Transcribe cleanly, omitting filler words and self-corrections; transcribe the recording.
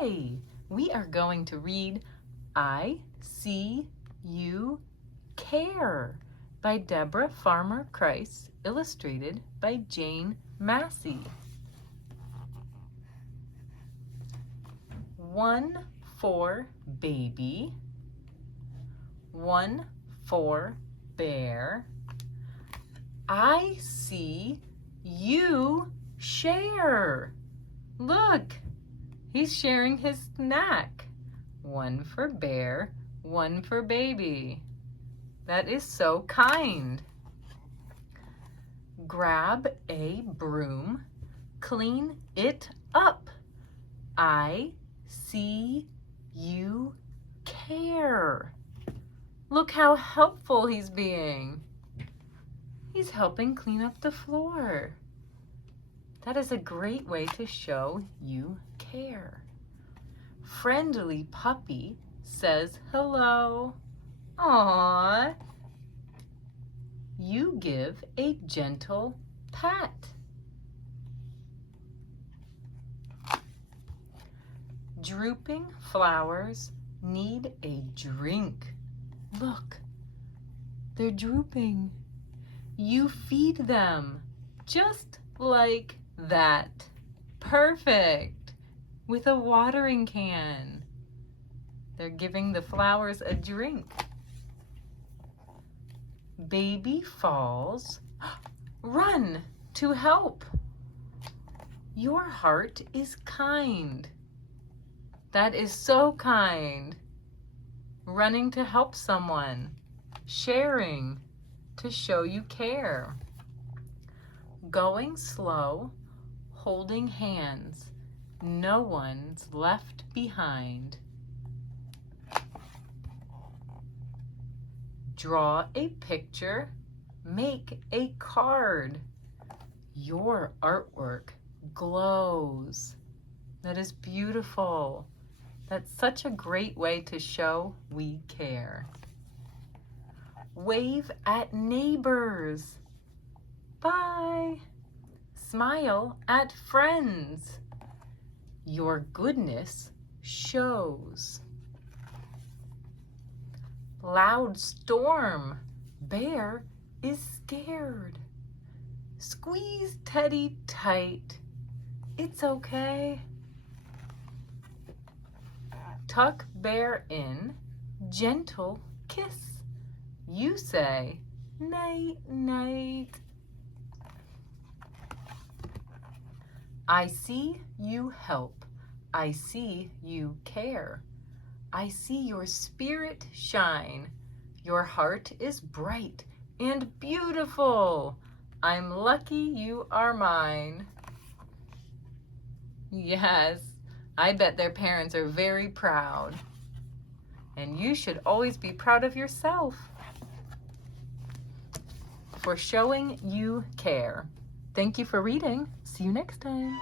Hi, we are going to read I See You Care by Deborah Farmer Kreis, illustrated by Jane Massey. 1 for baby, 1 for bear. I see you share. Look, he's sharing his snack. 1 for bear, 1 for baby. That is so kind. Grab a broom, clean it up. I see you care. Look how helpful he's being. He's helping clean up the floor. That is a great way to show you care. Friendly puppy says hello. Aww. You give a gentle pat. Drooping flowers need a drink. Look, they're drooping. You feed them just like that. Perfect. With a watering can. They're giving the flowers a drink. Baby falls. Run to help. Your heart is kind. That is so kind. Running to help someone. Sharing to show you care. Going slow, holding hands. No one's left behind. Draw a picture, make a card. Your artwork glows. That is beautiful. That's such a great way to show we care. Wave at neighbors. Bye. Smile at friends. Your goodness shows. Loud storm. Bear is scared. Squeeze Teddy tight. It's okay. Tuck Bear in. Gentle kiss. You say night, night. I see you help. I see you care. I see your spirit shine. Your heart is bright and beautiful. I'm lucky you are mine. Yes, I bet their parents are very proud. And you should always be proud of yourself for showing you care. Thank you for reading. See you next time.